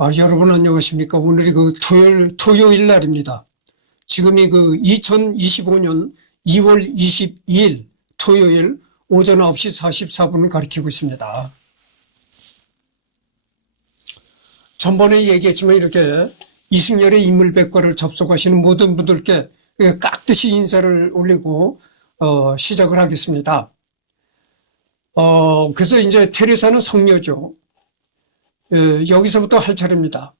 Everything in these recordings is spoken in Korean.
여러분 안녕하십니까. 오늘이 토요일 날입니다. 지금이 2025년 2월 22일 토요일 오전 9시 44분을 가리키고 있습니다. 전번에 얘기했지만 이렇게 이승열의 인물백과를 접속하시는 모든 분들께 깍듯이 인사를 올리고 시작을 하겠습니다. 그래서 이제 테레사는 성녀죠. 여기서부터 할 차례입니다.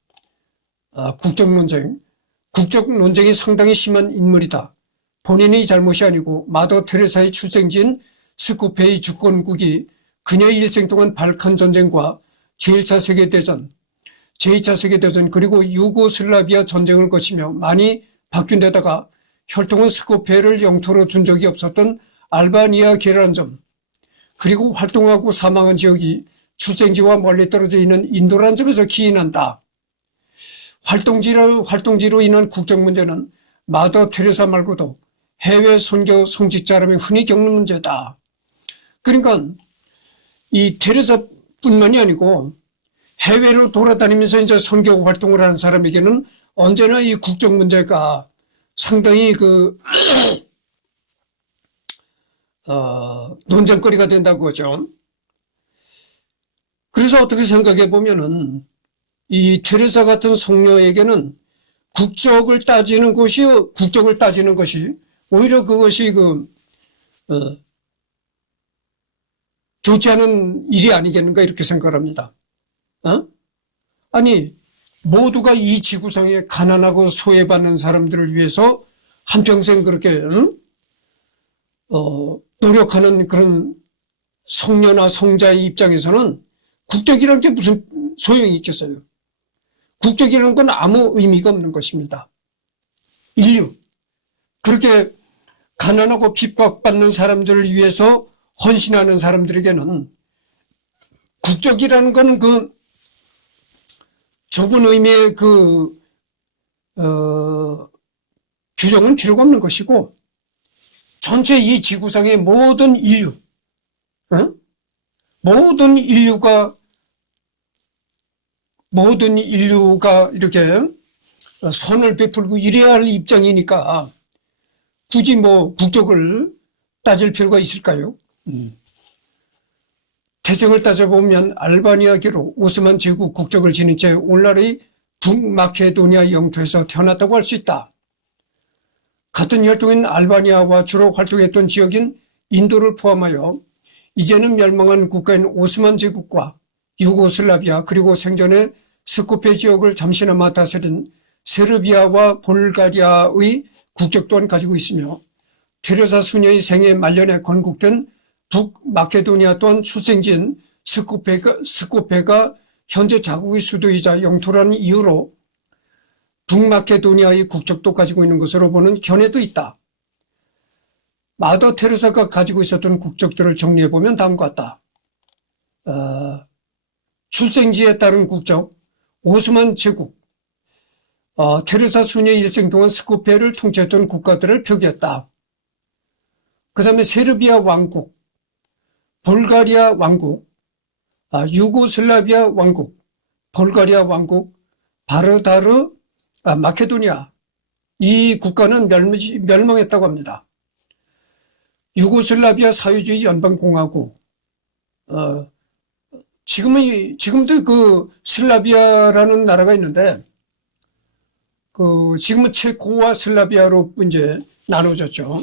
국적 논쟁. 국적 논쟁이 상당히 심한 인물이다. 본인의 잘못이 아니고 마더 테레사의 출생지인 스코페의 주권국이 그녀의 일생 동안 발칸 전쟁과 제1차 세계대전, 제2차 세계대전 그리고 유고슬라비아 전쟁을 거치며 많이 바뀐 데다가 혈통은 스코페를 영토로 둔 적이 없었던 알바니아계라는 점, 그리고 활동하고 사망한 지역이 출생지와 멀리 떨어져 있는 인도라는 점에서 기인한다. 활동지로 인한 국적 문제는 마더 테레사 말고도 해외 선교 성직자라면 흔히 겪는 문제다. 그러니까 이 테레사뿐만이 아니고 해외로 돌아다니면서 이제 선교 활동을 하는 사람에게는 언제나 이 국적 문제가 상당히 논쟁거리가 된다고 하죠. 그래서 어떻게 생각해 보면은 이 테레사 같은 성녀에게는 국적을 따지는 것이 오히려 그것이 좋지 않은 일이 아니겠는가 이렇게 생각합니다. 아니 모두가 이 지구상에 가난하고 소외받는 사람들을 위해서 한평생 그렇게 노력하는 그런 성녀나 성자의 입장에서는 국적이라는 게 무슨 소용이 있겠어요. 국적이라는 건 아무 의미가 없는 것입니다. 인류, 그렇게 가난하고 핍박받는 사람들을 위해서 헌신하는 사람들에게는 국적이라는 건 좁은 의미의 규정은 필요가 없는 것이고 전체 이 지구상의 모든 인류가 이렇게 선을 베풀고 이래야 할 입장이니까 굳이 국적을 따질 필요가 있을까요? 태생을 따져보면 알바니아계로 오스만 제국 국적을 지닌 채 오늘날의 북마케도니아 영토에서 태어났다고 할 수 있다. 같은 혈통인 알바니아와 주로 활동했던 지역인 인도를 포함하여 이제는 멸망한 국가인 오스만 제국과 유고슬라비아 그리고 생전에 스코페 지역을 잠시나마 다스린 세르비아와 볼가리아의 국적 또한 가지고 있으며 테레사 수녀의 생애 말년에 건국된 북마케도니아 또한 출생지인 스코페가 현재 자국의 수도이자 영토라는 이유로 북마케도니아의 국적도 가지고 있는 것으로 보는 견해도 있다. 마더 테레사가 가지고 있었던 국적들을 정리해보면 다음과 같다. 출생지에 따른 국적, 오스만 제국, 테레사 수녀의 일생 동안 스코페를 통치했던 국가들을 표기했다. 그 다음에 세르비아 왕국, 볼가리아 왕국, 유고슬라비아 왕국, 볼가리아 왕국, 마케도니아, 이 국가는 멸망했다고 합니다. 유고슬라비아 사회주의 연방공화국, 지금도 슬라비아라는 나라가 있는데, 지금은 체코와 슬라비아로 이제 나눠졌죠.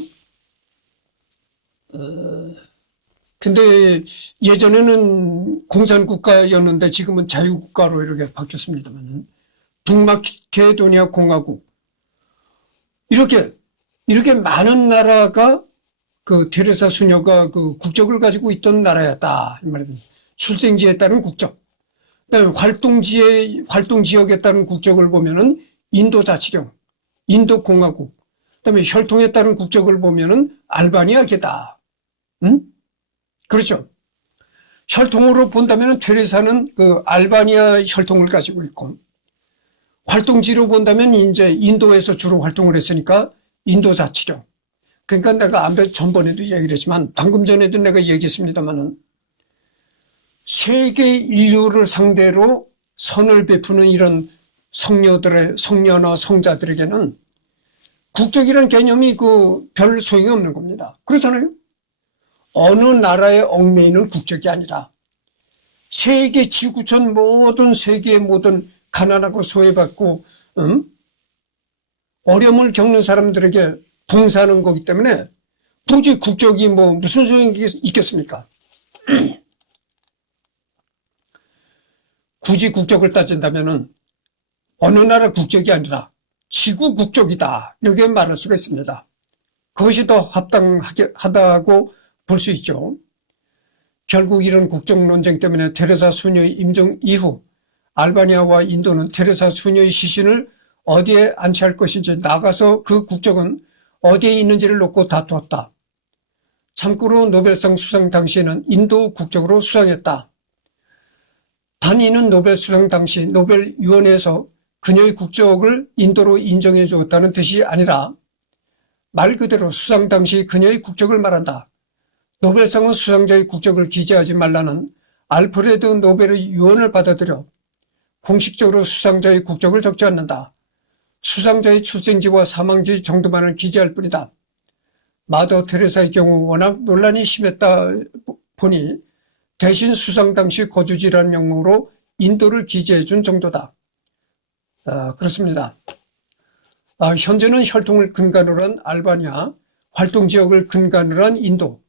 근데 예전에는 공산국가였는데 지금은 자유국가로 이렇게 바뀌었습니다만, 북마케도니아 공화국. 이렇게 많은 나라가 테레사 수녀가 국적을 가지고 있던 나라였다. 이 말입니다. 출생지에 따른 국적. 그다음에 활동 지역에 따른 국적을 보면은 인도 자치령, 인도 공화국. 그다음에 혈통에 따른 국적을 보면은 알바니아계다. 그렇죠. 혈통으로 본다면은 테레사는 알바니아 혈통을 가지고 있고, 활동지로 본다면 이제 인도에서 주로 활동을 했으니까 인도 자치령. 그러니까 내가 전번에도 얘기를 했지만 방금 전에도 내가 얘기했습니다만은 세계 인류를 상대로 선을 베푸는 이런 성녀나 성자들에게는 국적이라는 개념이 별 소용이 없는 겁니다. 그렇잖아요. 어느 나라의 얽매이는 국적이 아니라 세계 지구촌 모든 세계의 모든 가난하고 소외받고 어려움을 겪는 사람들에게 봉사하는 거기 때문에 도저히 국적이 무슨 소용이 있겠습니까? 굳이 국적을 따진다면은 어느 나라 국적이 아니라 지구 국적이다, 이렇게 말할 수가 있습니다. 그것이 더 합당하다고 볼 수 있죠. 결국 이런 국적 논쟁 때문에 테레사 수녀의 임종 이후 알바니아와 인도는 테레사 수녀의 시신을 어디에 안치할 것인지, 나가서 그 국적은 어디에 있는지를 놓고 다투었다. 참고로 노벨상 수상 당시에는 인도 국적으로 수상했다. 단 이는 노벨 수상 당시 노벨위원회에서 그녀의 국적을 인도로 인정해 주었다는 뜻이 아니라 말 그대로 수상 당시 그녀의 국적을 말한다. 노벨상은 수상자의 국적을 기재하지 말라는 알프레드 노벨의 유언을 받아들여 공식적으로 수상자의 국적을 적지 않는다. 수상자의 출생지와 사망지 정도만을 기재할 뿐이다. 마더 테레사의 경우 워낙 논란이 심했다 보니 대신 수상 당시 거주지라는 명목으로 인도를 기재해 준 정도다. 그렇습니다. 현재는 혈통을 근간으로 한 알바니아, 활동지역을 근간으로 한 인도,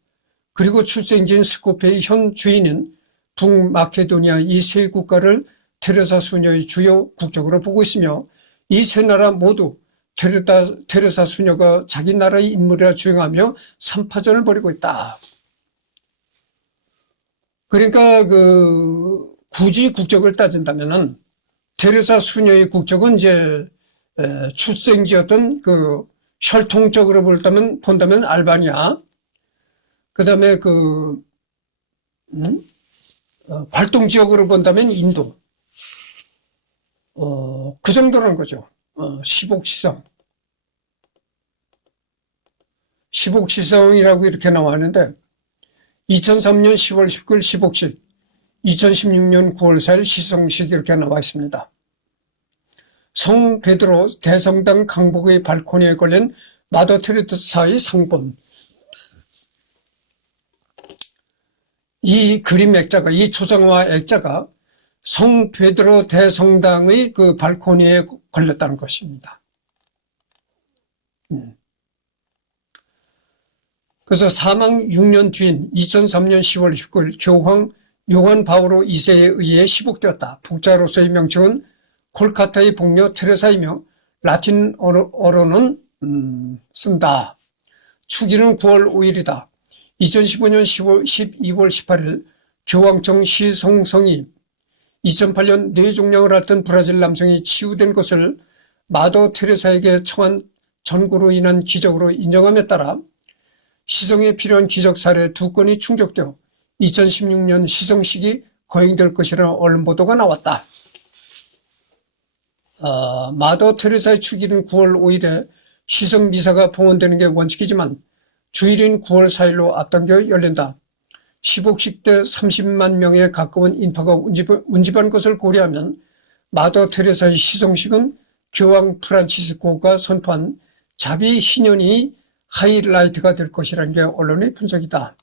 그리고 출생지인 스코페의 현 주인인 북마케도니아, 이 세 국가를 테레사 수녀의 주요 국적으로 보고 있으며, 이 세 나라 모두 테레사 수녀가 자기 나라의 인물이라 주장하며 삼파전을 벌이고 있다. 그러니까 굳이 국적을 따진다면은 테레사 수녀의 국적은 이제 출생지였던 혈통적으로 본다면 알바니아, 그 다음에 활동지역으로 본다면 인도, 그 정도라는 거죠. 시복시성이라고 이렇게 나왔는데 2003년 10월 19일 시복식, 2016년 9월 4일 시성식 이렇게 나와 있습니다. 성 베드로 대성당 강복의 발코니에 걸린 마더 테레사의 상본. 이 그림 액자가, 이 초상화 액자가 성 베드로 대성당의 발코니에 걸렸다는 것입니다. 그래서 사망 6년 뒤인 2003년 10월 19일 교황 요한 바오로 2세에 의해 시복되었다. 복자로서의 명칭은 콜카타의 복녀 테레사이며 라틴 어로는 쓴다. 축일은 9월 5일이다. 2015년 12월 18일 교황청 시송성이 2008년 뇌종양을 앓던 브라질 남성이 치유된 것을 마더 테레사에게 청한 전구로 인한 기적으로 인정함에 따라 시성에 필요한 기적 사례 2건이 충족되어 2016년 시성식이 거행될 것이라는 언론 보도가 나왔다. 마더 테레사의 축일인 9월 5일에 시성 미사가 봉헌되는 게 원칙이지만 주일인 9월 4일로 앞당겨 열린다. 시복식 때 30만 명에 가까운 인파가 운집한 것을 고려하면 마더 테레사의 시성식은 교황 프란치스코가 선포한 자비 희년이 하이라이트가 될 것이라는 게 언론의 분석이다.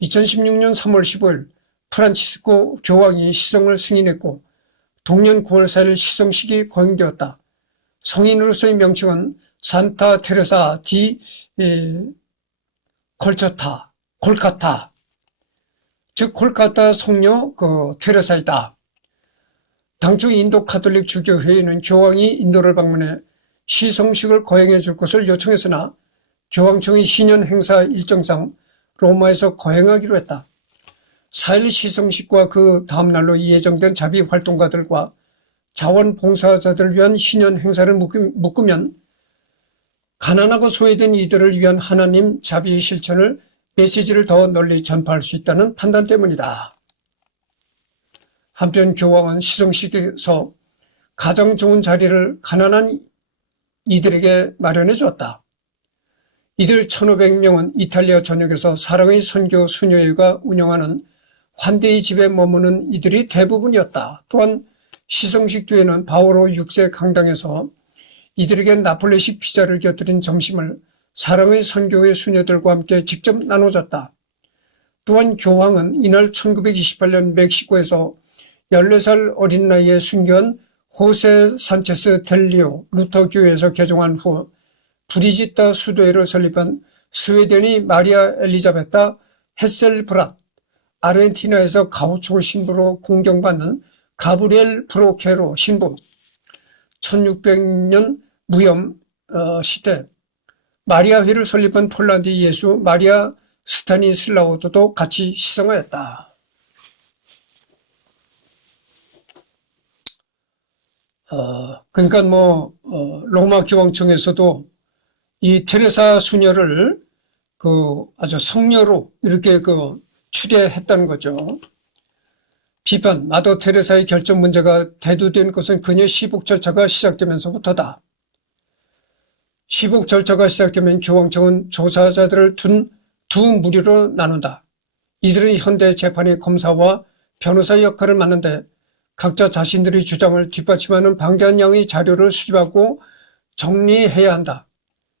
2016년 3월 15일 프란치스코 교황이 시성을 승인했고 동년 9월 4일 시성식이 거행되었다. 성인으로서의 명칭은 산타 테레사 디 콜카타, 즉 콜카타 성녀 테레사이다. 당초 인도 카톨릭 주교회의는 교황이 인도를 방문해 시성식을 거행해 줄 것을 요청했으나 교황청의 희년 행사 일정상 로마에서 거행하기로 했다. 4일 시성식과 그 다음날로 예정된 자비 활동가들과 자원봉사자들을 위한 희년 행사를 묶으면 가난하고 소외된 이들을 위한 하나님 자비의 실천을 메시지를 더 널리 전파할 수 있다는 판단 때문이다. 한편 교황은 시성식에서 가장 좋은 자리를 가난한 이들에게 마련해 주었다. 이들 1,500명은 이탈리아 전역에서 사랑의 선교 수녀회가 운영하는 환대의 집에 머무는 이들이 대부분이었다. 또한 시성식 뒤에는 바오로 6세 강당에서 이들에게 나폴레식 피자를 곁들인 점심을 사랑의 선교회 수녀들과 함께 직접 나눠줬다. 또한 교황은 이날 1928년 멕시코에서 14살 어린 나이에 순교한 호세 산체스 델리오 루터 교회에서 개종한 후 브리지타 수도회를 설립한 스웨덴의 마리아 엘리자베타 헤셀브랏, 아르헨티나에서 가우초 신부로 공경받는 가브리엘 프로케로 신부, 1600년 무염 시대 마리아회를 설립한 폴란드 예수 마리아 스타니슬라우도도 같이 시성하였다. 그러니까 로마 교황청에서도 이 테레사 수녀를 아주 성녀로 이렇게 추대했다는 거죠. 비판, 마더 테레사의 결정 문제가 대두된 것은 그녀의 시복 절차가 시작되면서부터다. 시복 절차가 시작되면 교황청은 조사자들을 두 무리로 나눈다. 이들은 현대 재판의 검사와 변호사의 역할을 맡는데 각자 자신들의 주장을 뒷받침하는 방대한 양의 자료를 수집하고 정리해야 한다.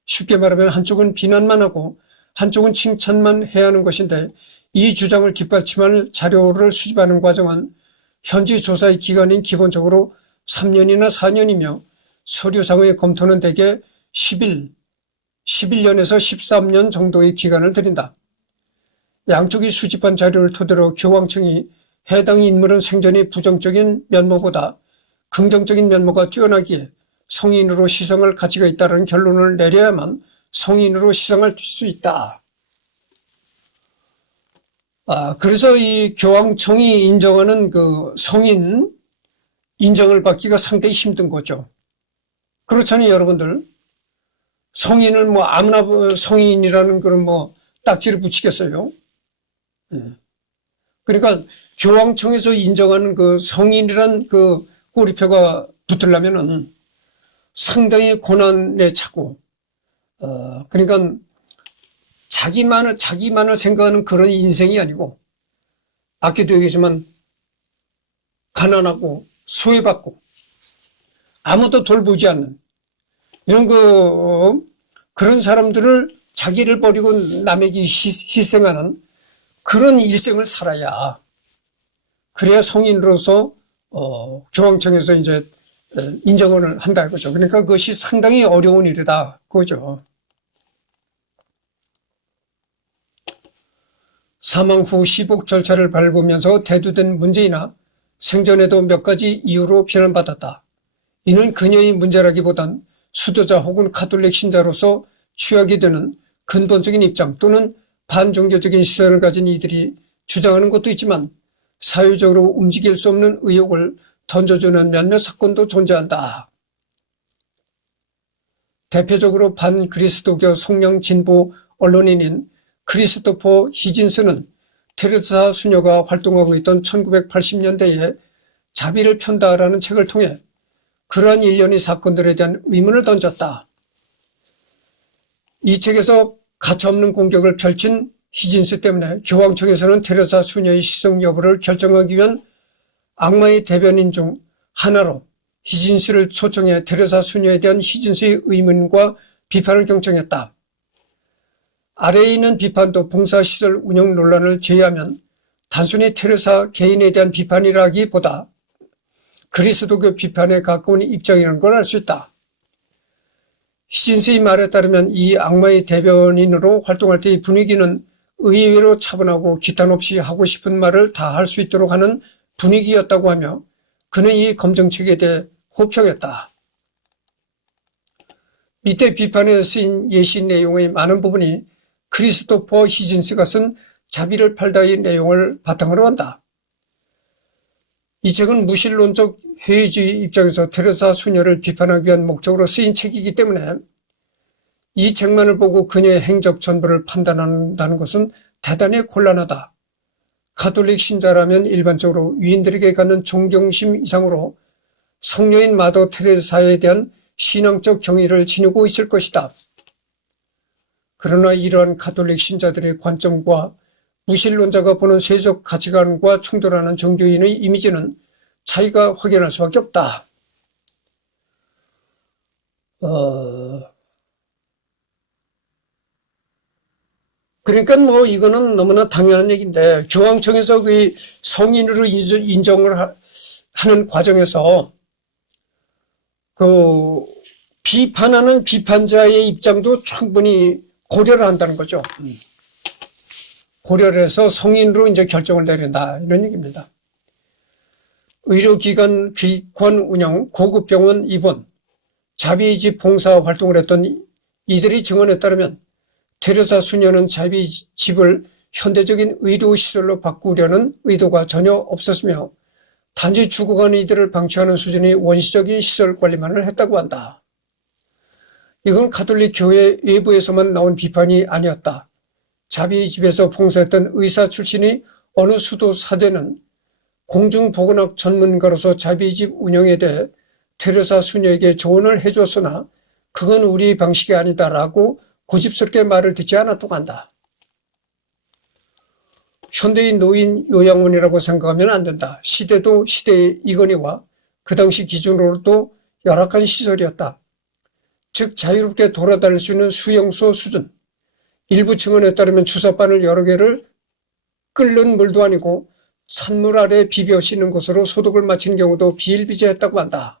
쉽게 말하면 한쪽은 비난만 하고 한쪽은 칭찬만 해야 하는 것인데 이 주장을 뒷받침할 자료를 수집하는 과정은 현지 조사의 기간인 기본적으로 3년이나 4년이며 서류상의 검토는 대개 11년에서 13년 정도의 기간을 들인다. 양쪽이 수집한 자료를 토대로 교황청이 해당 인물은 생전의 부정적인 면모보다 긍정적인 면모가 뛰어나기에 성인으로 시성할 가치가 있다는 결론을 내려야만 성인으로 시성할 수 있다. 그래서 이 교황청이 인정하는 성인 인정을 받기가 상당히 힘든 거죠. 그렇잖아요, 여러분들. 성인을 아무나 성인이라는 그런 딱지를 붙이겠어요. 그러니까 교황청에서 인정하는 성인이란 꼬리표가 붙으려면은 상당히 고난에 차고, 그러니까 자기만을 생각하는 그런 인생이 아니고, 아까도 얘기했지만, 가난하고, 소외받고, 아무도 돌보지 않는, 이런 그런 사람들을 자기를 버리고 남에게 희생하는 그런 일생을 살아야, 그래야 성인으로서, 교황청에서 이제 인정을 한다 이거죠. 그러니까 그것이 상당히 어려운 일이다 그거죠. 사망 후 시복 절차를 밟으면서 대두된 문제이나 생전에도 몇 가지 이유로 비난받았다. 이는 그녀의 문제라기보단 수도자 혹은 가톨릭 신자로서 취하게 되는 근본적인 입장 또는 반종교적인 시선을 가진 이들이 주장하는 것도 있지만 사회적으로 움직일 수 없는 의혹을 던져주는 몇몇 사건도 존재한다. 대표적으로 반그리스도교 성령 진보 언론인인 크리스토퍼 히진스는 테레사 수녀가 활동하고 있던 1980년대에 자비를 편다라는 책을 통해 그러한 일련의 사건들에 대한 의문을 던졌다. 이 책에서 가차없는 공격을 펼친 히진스 때문에 교황청에서는 테레사 수녀의 시성 여부를 결정하기 위한 악마의 대변인 중 하나로 히진스를 초청해 테레사 수녀에 대한 히진스의 의문과 비판을 경청했다. 아래에 있는 비판도 봉사시설 운영 논란을 제외하면 단순히 테레사 개인에 대한 비판이라기보다 그리스도교 비판에 가까운 입장이라는 걸 알 수 있다. 히진스의 말에 따르면 이 악마의 대변인으로 활동할 때의 분위기는 의외로 차분하고 기탄 없이 하고 싶은 말을 다 할 수 있도록 하는 분위기였다고 하며 그는 이 검정책에 대해 호평했다. 밑에 비판에 쓰인 예시 내용의 많은 부분이 크리스토퍼 히진스가 쓴 자비를 팔다의 내용을 바탕으로 한다. 이 책은 무신론적 회의주의 입장에서 테레사 수녀를 비판하기 위한 목적으로 쓰인 책이기 때문에 이 책만을 보고 그녀의 행적 전부를 판단한다는 것은 대단히 곤란하다. 가톨릭 신자라면 일반적으로 위인들에게 갖는 존경심 이상으로 성녀인 마더 테레사에 대한 신앙적 경의를 지니고 있을 것이다. 그러나 이러한 가톨릭 신자들의 관점과 무신론자가 보는 세속 가치관과 충돌하는 종교인의 이미지는 차이가 확연할 수밖에 없다. 그러니까 뭐 이거는 너무나 당연한 얘기인데, 교황청에서 그 성인으로 인정을 하는 과정에서 그 비판하는 비판자의 입장도 충분히 고려를 한다는 거죠. 고려를 해서 성인으로 이제 결정을 내린다, 이런 얘기입니다. 의료기관 기관 운영, 고급 병원 입원, 자비의 집 봉사 활동을 했던 이들이 증언에 따르면 테레사 수녀는 자비의 집을 현대적인 의료시설로 바꾸려는 의도가 전혀 없었으며 단지 죽어가는 이들을 방치하는 수준의 원시적인 시설 관리만을 했다고 한다. 이건 가톨릭 교회 외부에서만 나온 비판이 아니었다. 자비의 집에서 봉사했던 의사 출신의 어느 수도 사제는 공중보건학 전문가로서 자비의 집 운영에 대해 테레사 수녀에게 조언을 해줬으나 그건 우리 방식이 아니다라고 고집스럽게 말을 듣지 않았다고 한다. 현대인 노인 요양원이라고 생각하면 안 된다. 시대도 시대의 이건희와 그 당시 기준으로도 열악한 시설이었다. 즉 자유롭게 돌아다닐 수 있는 수용소 수준. 일부 증언에 따르면 주사바늘 여러 개를 끓는 물도 아니고 찬물 아래 비벼 씻는 곳으로 소독을 마친 경우도 비일비재했다고 한다.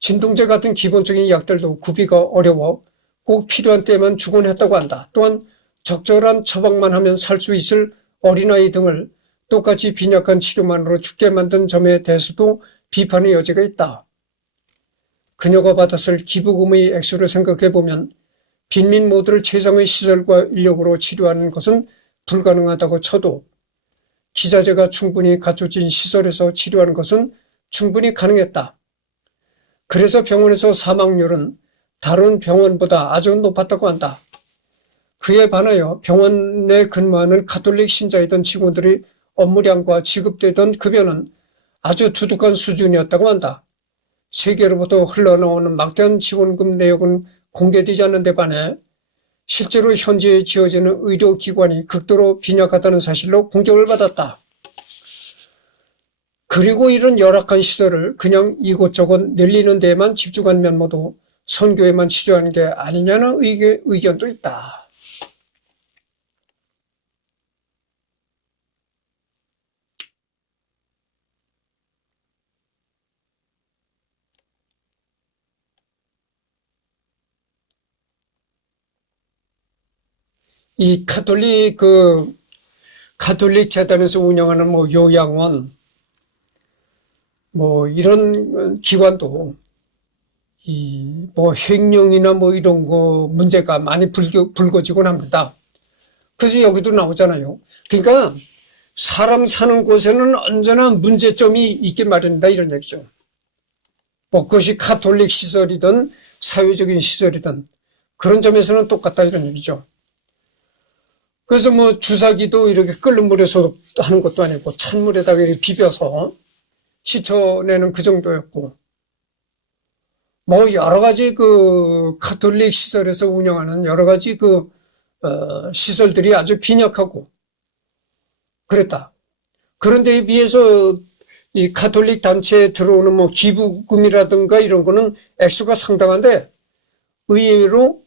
진통제 같은 기본적인 약들도 구비가 어려워 꼭 필요한 때만 주곤 했다고 한다. 또한 적절한 처방만 하면 살 수 있을 어린아이 등을 똑같이 빈약한 치료만으로 죽게 만든 점에 대해서도 비판의 여지가 있다. 그녀가 받았을 기부금의 액수를 생각해보면 빈민 모두를 최상의 시설과 인력으로 치료하는 것은 불가능하다고 쳐도 기자재가 충분히 갖춰진 시설에서 치료하는 것은 충분히 가능했다. 그래서 병원에서 사망률은 다른 병원보다 아주 높았다고 한다. 그에 반하여 병원에 근무하는 가톨릭 신자이던 직원들의 업무량과 지급되던 급여는 아주 두둑한 수준이었다고 한다. 세계로부터 흘러나오는 막대한 지원금 내역은 공개되지 않는 데 반해 실제로 현지에 지어지는 의료기관이 극도로 빈약하다는 사실로 공격을 받았다. 그리고 이런 열악한 시설을 그냥 이곳저곳 늘리는 데에만 집중한 면모도 선교에만 치료하는 게 아니냐는 의견도 있다. 이 가톨릭 재단에서 운영하는 뭐 요양원, 뭐 이런 기관도 뭐 횡령이나 뭐 이런 거 문제가 많이 불거지곤 합니다. 그래서 여기도 나오잖아요. 그러니까 사람 사는 곳에는 언제나 문제점이 있기 마련이다, 이런 얘기죠. 뭐 그것이 가톨릭 시설이든 사회적인 시설이든 그런 점에서는 똑같다, 이런 얘기죠. 그래서 뭐 주사기도 이렇게 끓는 물에서 하는 것도 아니고 찬물에다가 이렇게 비벼서 씻어내는 그 정도였고, 뭐 여러 가지 그 가톨릭 시설에서 운영하는 여러 가지 시설들이 아주 빈약하고 그랬다. 그런데 비해서 이 가톨릭 단체에 들어오는 뭐 기부금이라든가 이런 거는 액수가 상당한데, 의외로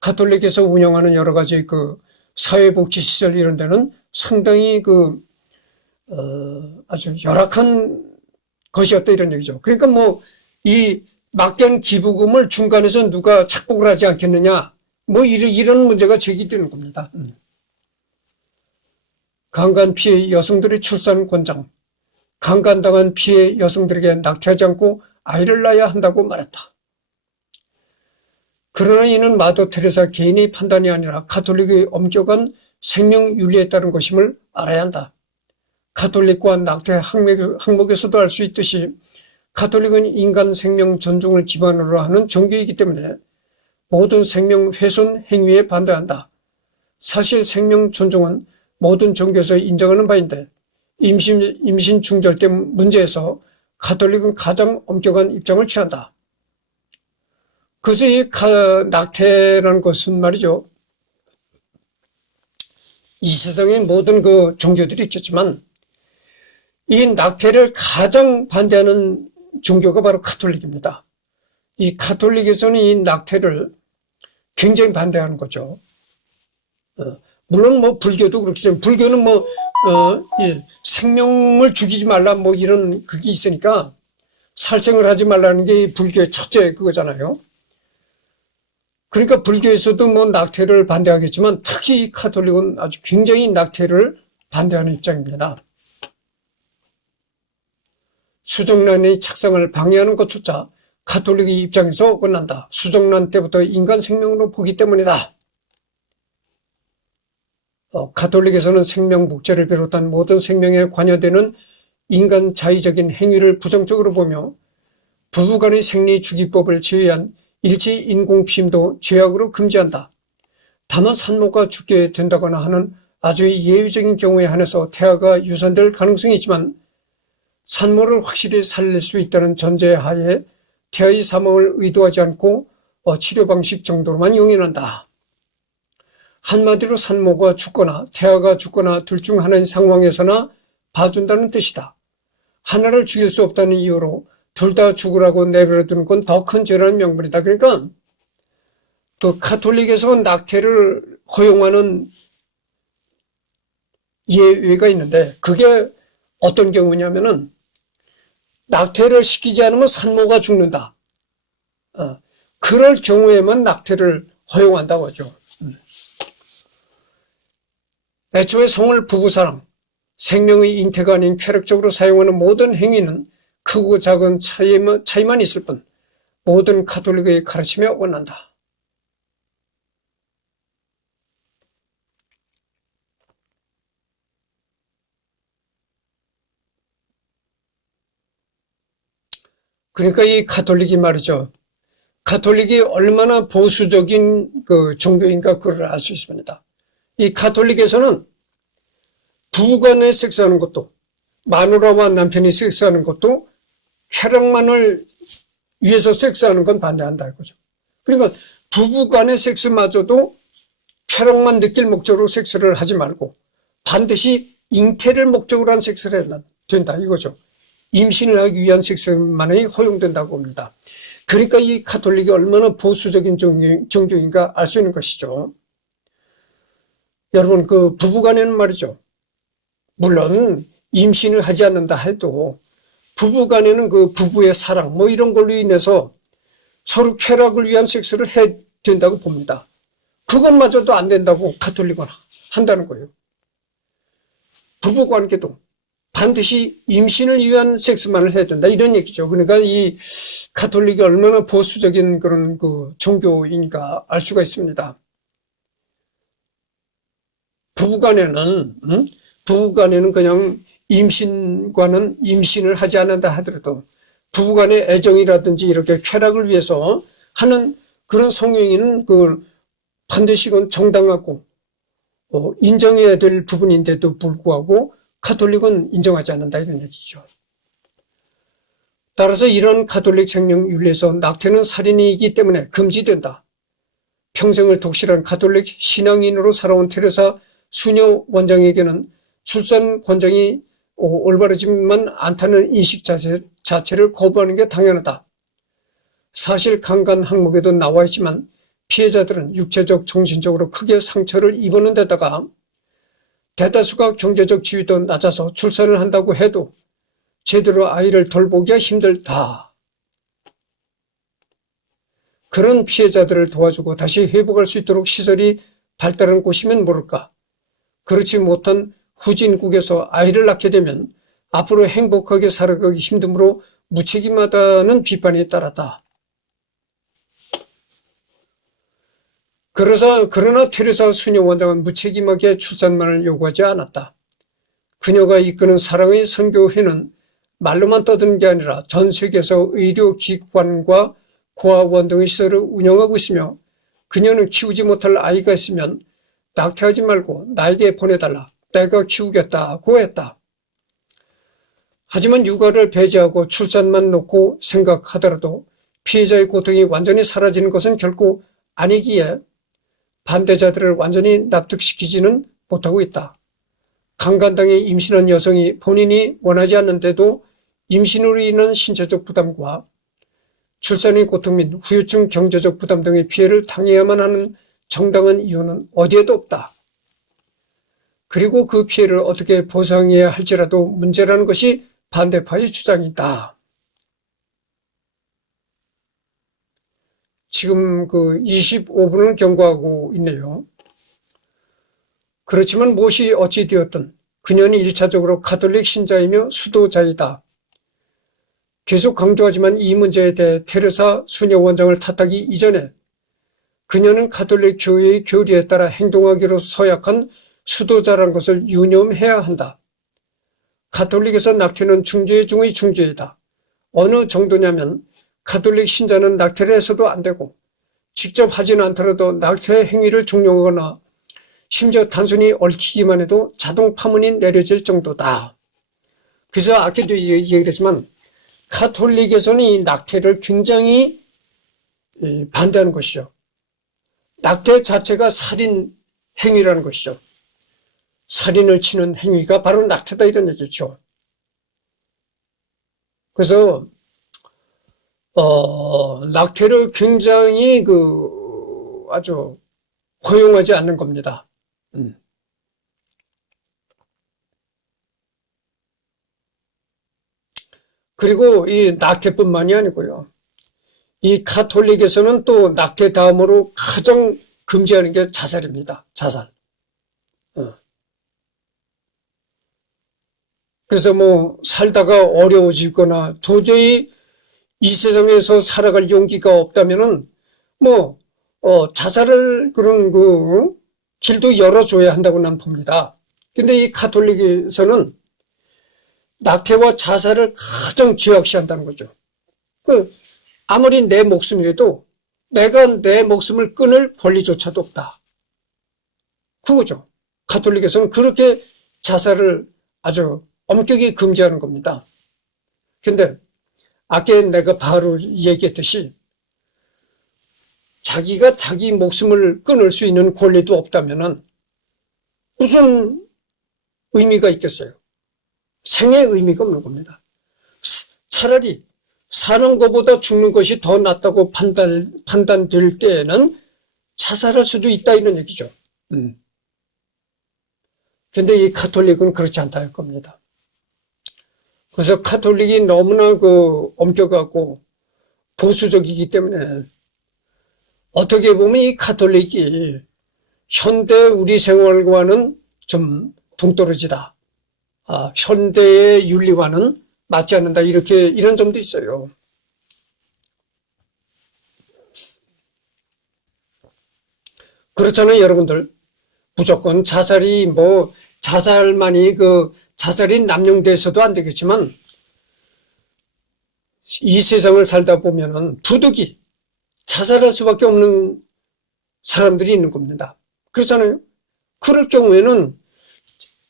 가톨릭에서 운영하는 여러 가지 사회복지시설 이런 데는 상당히 아주 열악한 것이었다, 이런 얘기죠. 그러니까 뭐 이 막대한 기부금을 중간에서 누가 착복을 하지 않겠느냐, 뭐 이런 문제가 제기되는 겁니다. 강간 피해 여성들의 출산 권장, 강간당한 피해 여성들에게 낙태하지 않고 아이를 낳아야 한다고 말했다. 그러나 이는 마더 테레사 개인의 판단이 아니라 가톨릭의 엄격한 생명윤리에 따른 것임을 알아야 한다. 가톨릭과 낙태 항목에서도 알 수 있듯이 가톨릭은 인간 생명 존중을 기반으로 하는 종교이기 때문에 모든 생명 훼손 행위에 반대한다. 사실 생명 존중은 모든 종교에서 인정하는 바인데 임신 중절대 문제에서 가톨릭은 가장 엄격한 입장을 취한다. 그래서 이 낙태라는 것은 말이죠. 이 세상의 모든 그 종교들이 있겠지만 이 낙태를 가장 반대하는 종교가 바로 가톨릭입니다. 이 가톨릭에서는 이 낙태를 굉장히 반대하는 거죠. 물론 뭐 불교도 그렇겠지만 불교는 뭐 생명을 죽이지 말라 뭐 이런 그게 있으니까 살생을 하지 말라는 게 불교의 첫째 그거잖아요. 그러니까 불교에서도 뭐 낙태를 반대하겠지만 특히 이 가톨릭은 아주 굉장히 낙태를 반대하는 입장입니다. 수정란의 착상을 방해하는 것조차 가톨릭의 입장에서 어긋난다. 수정란 때부터 인간 생명으로 보기 때문이다. 가톨릭에서는 생명, 목재를 비롯한 모든 생명에 관여되는 인간 자의적인 행위를 부정적으로 보며 부부간의 생리주기법을 제외한 일체 인공피임도 죄악으로 금지한다. 다만 산모가 죽게 된다거나 하는 아주 예외적인 경우에 한해서 태아가 유산될 가능성이 있지만 산모를 확실히 살릴 수 있다는 전제하에 태아의 사망을 의도하지 않고 치료 방식 정도로만 용인한다. 한마디로 산모가 죽거나 태아가 죽거나 둘 중 하나의 상황에서나 봐준다는 뜻이다. 하나를 죽일 수 없다는 이유로 둘 다 죽으라고 내버려두는 건 더 큰 죄라는 명분이다. 그러니까 그 가톨릭에서 낙태를 허용하는 예외가 있는데 그게 어떤 경우냐면은 낙태를 시키지 않으면 산모가 죽는다. 그럴 경우에만 낙태를 허용한다고 하죠. 애초에 성을 부부사랑, 생명의 잉태가 아닌 쾌락적으로 사용하는 모든 행위는 크고 작은 차이만 있을 뿐 모든 가톨릭의 가르침에 어긋난다. 그러니까 이 가톨릭이 말이죠. 가톨릭이 얼마나 보수적인 그 종교인가 그걸 알 수 있습니다. 이 가톨릭에서는 부부간에 섹스하는 것도 마누라와 남편이 섹스하는 것도 쾌락만을 위해서 섹스하는 건 반대한다 이거죠. 그러니까 부부간의 섹스마저도 쾌락만 느낄 목적으로 섹스를 하지 말고 반드시 잉태를 목적으로 한 섹스를 해야 된다 이거죠. 임신을 하기 위한 섹스만이 허용된다고 봅니다. 그러니까 이 가톨릭이 얼마나 보수적인 종교인가 알 수 있는 것이죠. 여러분 그 부부간에는 말이죠. 물론 임신을 하지 않는다 해도 부부간에는 그 부부의 사랑 뭐 이런 걸로 인해서 서로 쾌락을 위한 섹스를 해야 된다고 봅니다. 그것마저도 안 된다고 가톨릭은 한다는 거예요. 부부관계도 반드시 임신을 위한 섹스만을 해야 된다 이런 얘기죠. 그러니까 이 가톨릭이 얼마나 보수적인 그런 그 종교인가 알 수가 있습니다. 부부간에는 그냥 임신을 하지 않는다 하더라도 부부간의 애정이라든지 이렇게 쾌락을 위해서 하는 그런 성행위는 그 반드시 그건 정당하고 인정해야 될 부분인데도 불구하고 가톨릭은 인정하지 않는다 이런 얘기죠. 따라서 이런 가톨릭 생명윤리에서 낙태는 살인이기 때문에 금지된다. 평생을 독실한 가톨릭 신앙인으로 살아온 테레사 수녀 원장에게는 출산 권장이 올바르지만 않다는 인식 자체를 거부하는 게 당연하다. 사실 강간 항목에도 나와 있지만 피해자들은 육체적, 정신적으로 크게 상처를 입었는 데다가 대다수가 경제적 지위도 낮아서 출산을 한다고 해도 제대로 아이를 돌보기가 힘들다. 그런 피해자들을 도와주고 다시 회복할 수 있도록 시설이 발달한 곳이면 모를까. 그렇지 못한 후진국에서 아이를 낳게 되면 앞으로 행복하게 살아가기 힘드므로 무책임하다는 비판이 따랐다. 그러나 테레사 수녀 원장은 무책임하게 출산만을 요구하지 않았다. 그녀가 이끄는 사랑의 선교회는 말로만 떠드는 게 아니라 전 세계에서 의료기관과 고아원 등의 시설을 운영하고 있으며 그녀는 키우지 못할 아이가 있으면 낙태하지 말고 나에게 보내달라. 내가 키우겠다고 했다. 하지만 육아를 배제하고 출산만 놓고 생각하더라도 피해자의 고통이 완전히 사라지는 것은 결코 아니기에 반대자들을 완전히 납득시키지는 못하고 있다. 강간당해 임신한 여성이 본인이 원하지 않는데도 임신으로 인한 신체적 부담과 출산의 고통 및 후유증 경제적 부담 등의 피해를 당해야만 하는 정당한 이유는 어디에도 없다. 그리고 그 피해를 어떻게 보상해야 할지라도 문제라는 것이 반대파의 주장이다. 지금 그 25분을 경과하고 있네요. 그렇지만 무엇이 어찌 되었든 그녀는 1차적으로 가톨릭 신자이며 수도자이다. 계속 강조하지만 이 문제에 대해 테레사 수녀 원장을 탓하기 이전에 그녀는 가톨릭 교회의 교리에 따라 행동하기로 서약한 수도자라는 것을 유념해야 한다. 가톨릭에서 낙태는 중죄 중의 중죄이다. 어느 정도냐면 가톨릭 신자는 낙태를 해서도 안 되고 직접 하지는 않더라도 낙태 행위를 종용하거나 심지어 단순히 얽히기만 해도 자동 파문이 내려질 정도다. 그래서 아까도 얘기했지만 가톨릭에서는 이 낙태를 굉장히 반대하는 것이죠. 낙태 자체가 살인 행위라는 것이죠. 살인을 치는 행위가 바로 낙태다 이런 얘기죠. 그래서 낙태를 굉장히 아주 허용하지 않는 겁니다. 그리고 이 낙태뿐만이 아니고요. 이 가톨릭에서는 또 낙태 다음으로 가장 금지하는 게 자살입니다. 자살. 그래서 뭐 살다가 어려워지거나 도저히 이 세상에서 살아갈 용기가 없다면은 자살을 그런 길도 열어줘야 한다고 난 봅니다. 근데 이 가톨릭에서는 낙태와 자살을 가장 죄악시한다는 거죠. 아무리 내 목숨이라도 내가 내 목숨을 끊을 권리조차도 없다. 그거죠. 가톨릭에서는 그렇게 자살을 아주 엄격히 금지하는 겁니다. 근데 아까 내가 바로 얘기했듯이 자기가 자기 목숨을 끊을 수 있는 권리도 없다면은 무슨 의미가 있겠어요? 생의 의미가 없는 겁니다. 차라리 사는 것보다 죽는 것이 더 낫다고 판단될 때에는 자살할 수도 있다 이런 얘기죠. 그런데 이 가톨릭은 그렇지 않다 할 겁니다. 그래서 가톨릭이 너무나 엄격하고 보수적이기 때문에 어떻게 보면 이 가톨릭이 현대 우리 생활과는 좀 동떨어지다. 현대의 윤리와는 맞지 않는다. 이런 점도 있어요. 그렇잖아요, 여러분들. 무조건 자살이 자살만이 자살이 남용돼서도 안 되겠지만 이 세상을 살다 보면은 부득이 자살할 수밖에 없는 사람들이 있는 겁니다. 그렇잖아요. 그럴 경우에는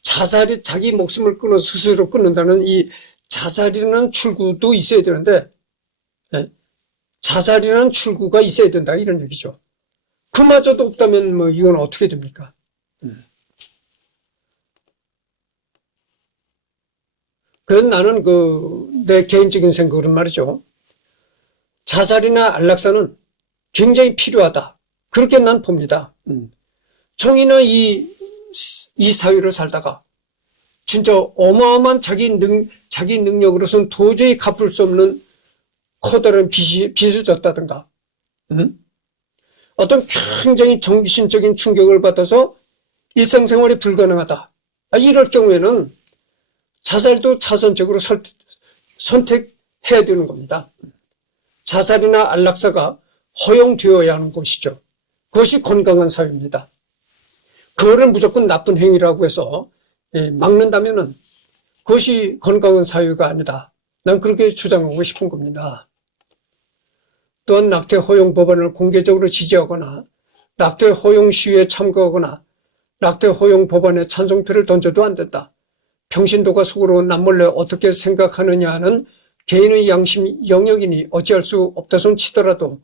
자살이 자기 목숨을 스스로 끊는다는 이 자살이라는 출구도 있어야 되는데 자살이라는 출구가 있어야 된다 이런 얘기죠. 그마저도 없다면 이건 어떻게 됩니까? 그래서 나는 내 개인적인 생각은 말이죠. 자살이나 안락사는 굉장히 필요하다. 그렇게 난 봅니다. 정의는 이 사회를 살다가 진짜 어마어마한 자기 능력으로서는 도저히 갚을 수 없는 커다란 빚을 졌다든가, 어떤 굉장히 정신적인 충격을 받아서 일상생활이 불가능하다. 이럴 경우에는 자살도 차선책으로 선택해야 되는 겁니다. 자살이나 안락사가 허용되어야 하는 것이죠. 그것이 건강한 사회입니다. 그거를 무조건 나쁜 행위라고 해서 막는다면은 그것이 건강한 사회가 아니다. 난 그렇게 주장하고 싶은 겁니다. 또한 낙태 허용 법안을 공개적으로 지지하거나 낙태 허용 시위에 참가하거나 낙태 허용 법안에 찬성표를 던져도 안 된다. 평신도가 속으로 남몰래 어떻게 생각하느냐 하는 개인의 양심 영역이니 어찌할 수 없다 손 치더라도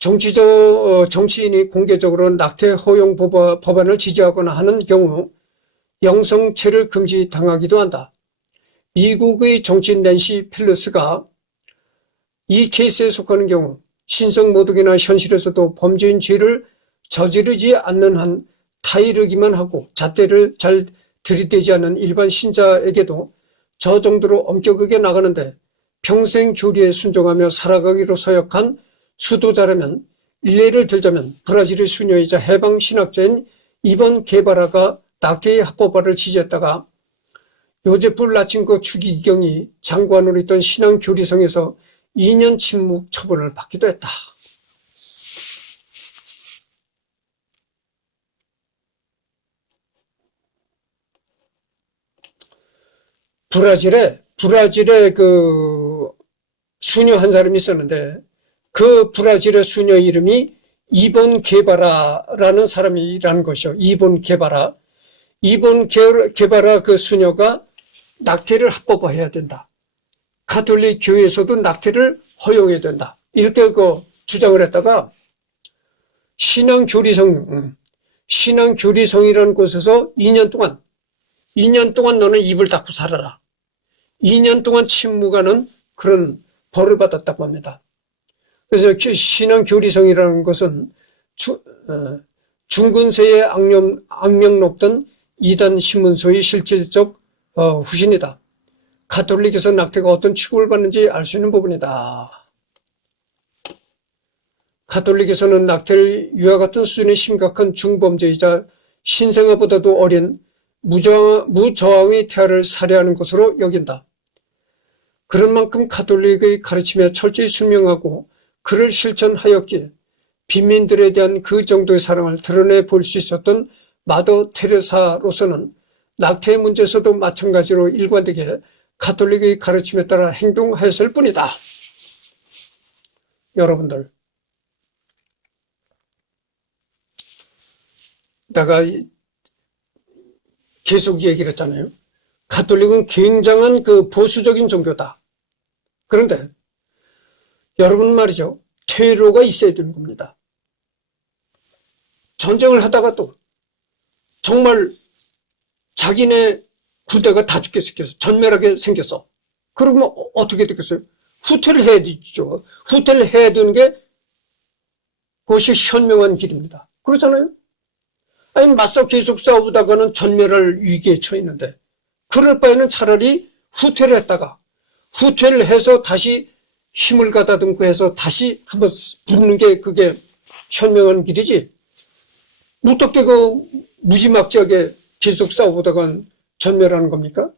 정치인이 공개적으로 낙태 허용 법안을 지지하거나 하는 경우 영성체를 금지당하기도 한다. 미국의 정치인 낸시 펠로시가 이 케이스에 속하는 경우 신성모독이나 현실에서도 범죄인 죄를 저지르지 않는 한 타이르기만 하고 잣대를 잘 들이대지 않는 일반 신자에게도 저 정도로 엄격하게 나가는데 평생 교리에 순종하며 살아가기로 서약한 수도자라면 일례를 들자면 브라질의 수녀이자 해방신학자인 이번 게바라가 낙태의 합법화를 지지했다가 요제프 라친코 추기경이 장관으로 있던 신앙교리성에서 2년 침묵 처분을 받기도 했다. 브라질에 그 수녀 한 사람이 있었는데 그 브라질의 수녀 이름이 이본 게바라라는 사람이라는 것이요. 이본 게바라 그 수녀가 낙태를 합법화해야 된다. 가톨릭 교회에서도 낙태를 허용해야 된다. 이렇게 그 주장을 했다가 신앙교리성이라는 곳에서 2년 동안 너는 입을 닫고 살아라. 2년 동안 침묵하는 그런 벌을 받았다고 합니다. 그래서 신앙교리성이라는 것은 중근세에 악명 높던 이단 신문소의 실질적 후신이다. 가톨릭에서 낙태가 어떤 취급을 받는지 알 수 있는 부분이다. 가톨릭에서는 낙태를 위와 같은 수준의 심각한 중범죄이자 신생아보다도 어린 무저항의 태아를 살해하는 것으로 여긴다. 그런 만큼 가톨릭의 가르침에 철저히 순명하고 그를 실천하였기에 빈민들에 대한 그 정도의 사랑을 드러내 볼 수 있었던 마더 테레사로서는 낙태 문제에서도 마찬가지로 일관되게 가톨릭의 가르침에 따라 행동하였을 뿐이다. 여러분들, 내가 계속 얘기를 했잖아요. 가톨릭은 굉장한 그 보수적인 종교다. 그런데 여러분 말이죠. 퇴로가 있어야 되는 겁니다. 전쟁을 하다가도 정말 자기네 군대가 다 죽게 생겨서 전멸하게 생겼어. 그러면 어떻게 되겠어요? 후퇴를 해야 되죠. 후퇴를 해야 되는 게 그것이 현명한 길입니다. 그렇잖아요? 아니 맞서 계속 싸우다가는 전멸할 위기에 처했는데 그럴 바에는 차라리 후퇴를 했다가 후퇴를 해서 다시 힘을 가다듬고 해서 다시 한번 붙는 게 그게 현명한 길이지. 무섭게 무지막지하게 계속 싸우다가 전멸하는 겁니까?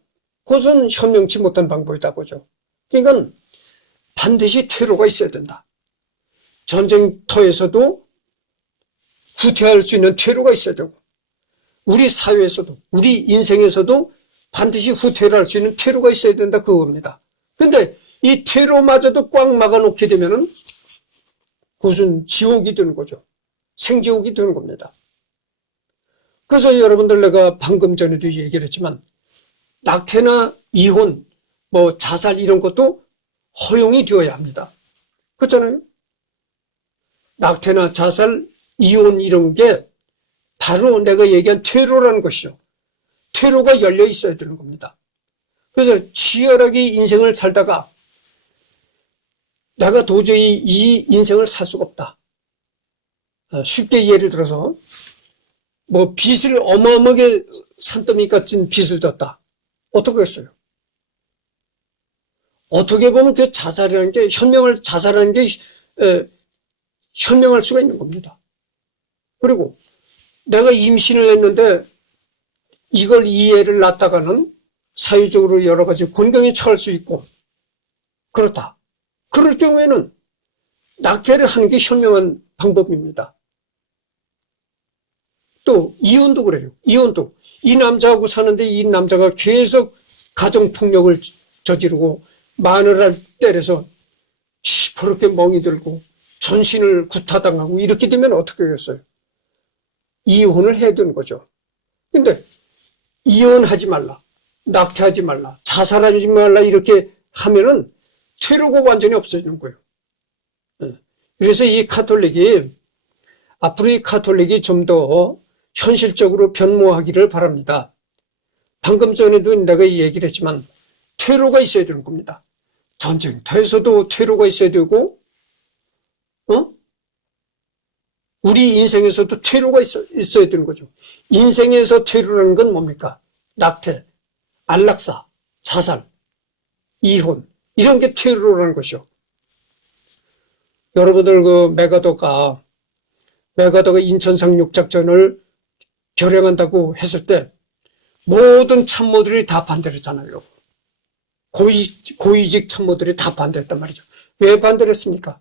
그것은 현명치 못한 방법이다 보죠. 그러니까 반드시 퇴로가 있어야 된다. 전쟁터에서도 후퇴할 수 있는 퇴로가 있어야 되고 우리 사회에서도 우리 인생에서도 반드시 후퇴를 할 수 있는 퇴로가 있어야 된다 그겁니다. 근데 이 퇴로마저도 꽉 막아놓게 되면은 그것은 지옥이 되는 거죠. 생지옥이 되는 겁니다. 그래서 여러분들 내가 방금 전에도 얘기를 했지만 낙태나 이혼, 자살 이런 것도 허용이 되어야 합니다. 그렇잖아요? 낙태나 자살, 이혼 이런 게 바로 내가 얘기한 퇴로라는 것이죠. 퇴로가 열려 있어야 되는 겁니다. 그래서 치열하게 인생을 살다가 내가 도저히 이 인생을 살 수가 없다. 쉽게 예를 들어서 빚을 어마어마하게 산더미 같은 빚을 졌다. 어떻게 했어요? 어떻게 보면 그 자살이라는 게 자살하는 게 현명할 수가 있는 겁니다. 그리고 내가 임신을 했는데 이걸 이해를 낳다가는 사회적으로 여러 가지 곤경에 처할 수 있고 그렇다. 그럴 경우에는 낙태를 하는 게 현명한 방법입니다. 또 이혼도 그래요. 이혼도 이 남자하고 사는데 이 남자가 계속 가정폭력을 저지르고 마누라를 때려서 시퍼렇게 멍이 들고 전신을 구타당하고 이렇게 되면 어떻게 하겠어요? 이혼을 해야 되는 거죠. 근데 이혼하지 말라, 낙태하지 말라, 자살하지 말라 이렇게 하면은 퇴로가 완전히 없어지는 거예요. 그래서 이 카톨릭이 앞으로 이 카톨릭이 좀 더 현실적으로 변모하기를 바랍니다. 방금 전에도 내가 이 얘기를 했지만 퇴로가 있어야 되는 겁니다. 전쟁터에서도 퇴로가 있어야 되고, 우리 인생에서도 퇴로가 있어야 되는 거죠. 인생에서 퇴로라는 건 뭡니까? 낙태, 안락사, 자살, 이혼, 이런 게 퇴로라는 것이요. 여러분들 메가더가 인천 상륙작전을 결행한다고 했을 때 모든 참모들이 다 반대를 했잖아요. 고위직 참모들이 다 반대했단 말이죠. 왜 반대를 했습니까?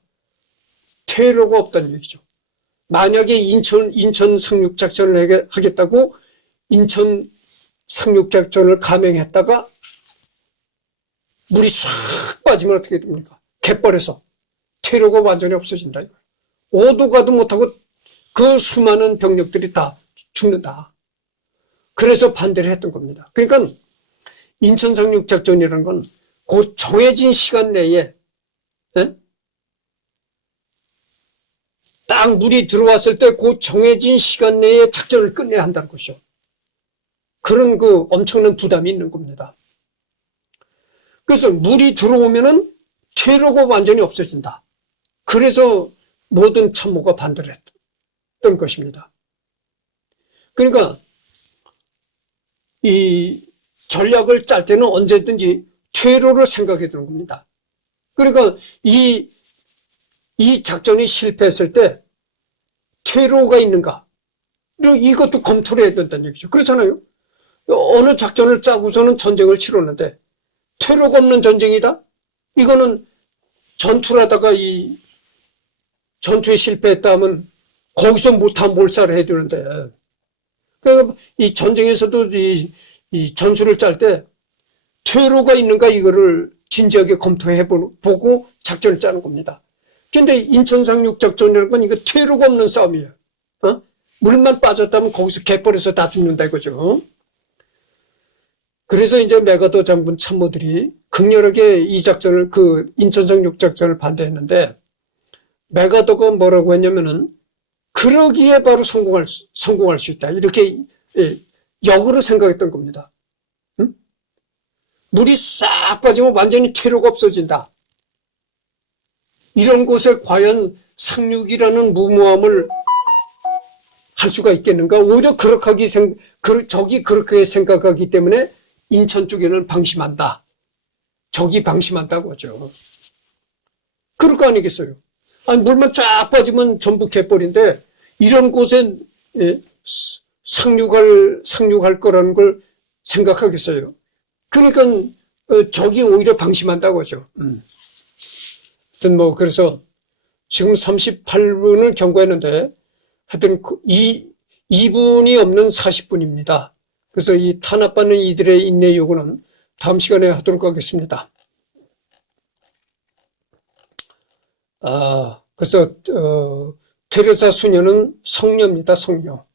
퇴로가 없다는 얘기죠. 만약에 인천 상륙작전을 하겠다고 인천 상륙작전을 감행했다가 물이 싹 빠지면 어떻게 됩니까? 갯벌에서 퇴로가 완전히 없어진다. 5도 가도 못하고 그 수많은 병력들이 다 죽는다. 그래서 반대를 했던 겁니다. 그러니까 인천 상륙작전이라는 건 그 정해진 시간 내에 딱 물이 들어왔을 때 그 정해진 시간 내에 작전을 끝내야 한다는 것이죠. 그런 엄청난 부담이 있는 겁니다. 그래서 물이 들어오면은 퇴로가 완전히 없어진다. 그래서 모든 참모가 반대를 했던 것입니다. 그러니까 이 전략을 짤 때는 언제든지 퇴로를 생각해야 되는 겁니다. 그러니까 이 작전이 실패했을 때 퇴로가 있는가? 이것도 검토를 해야 된다는 얘기죠. 그렇잖아요. 어느 작전을 짜고서는 전쟁을 치렀는데 퇴로가 없는 전쟁이다? 이거는 전투를 하다가 이 전투에 실패했다 하면 거기서 못한 몰살을 해야 되는데, 그러니까 이 전쟁에서도 이 전술을 짤 때 퇴로가 있는가 이거를 진지하게 검토해 보고 작전을 짜는 겁니다. 근데 인천 상륙작전이라는 건 이거 퇴로가 없는 싸움이에요. 물만 빠졌다면 거기서 갯벌에서 다 죽는다 이거죠. 그래서 이제 메가더 장군 참모들이 극렬하게 이 작전을 인천 상륙작전을 반대했는데, 메가더가 뭐라고 했냐면은 그러기에 바로 성공할 수 있다. 이렇게 역으로 생각했던 겁니다. 물이 싹 빠지면 완전히 퇴로가 없어진다. 이런 곳에 과연 상륙이라는 무모함을 할 수가 있겠는가? 오히려 적이 그렇게 생각하기 때문에 인천 쪽에는 방심한다. 적이 방심한다고 하죠. 그럴 거 아니겠어요? 아니, 물만 쫙 빠지면 전부 갯벌인데, 이런 곳에 상륙할 거라는 걸 생각하겠어요. 그러니까, 적이 오히려 방심한다고 하죠. 하여튼 그래서 지금 38분을 경고했는데, 하여튼 2분이 없는 40분입니다. 그래서 이 탄압받는 이들의 인내 요구는 다음 시간에 하도록 하겠습니다. 그래서 테레사 수녀는 성녀입니다. 성녀.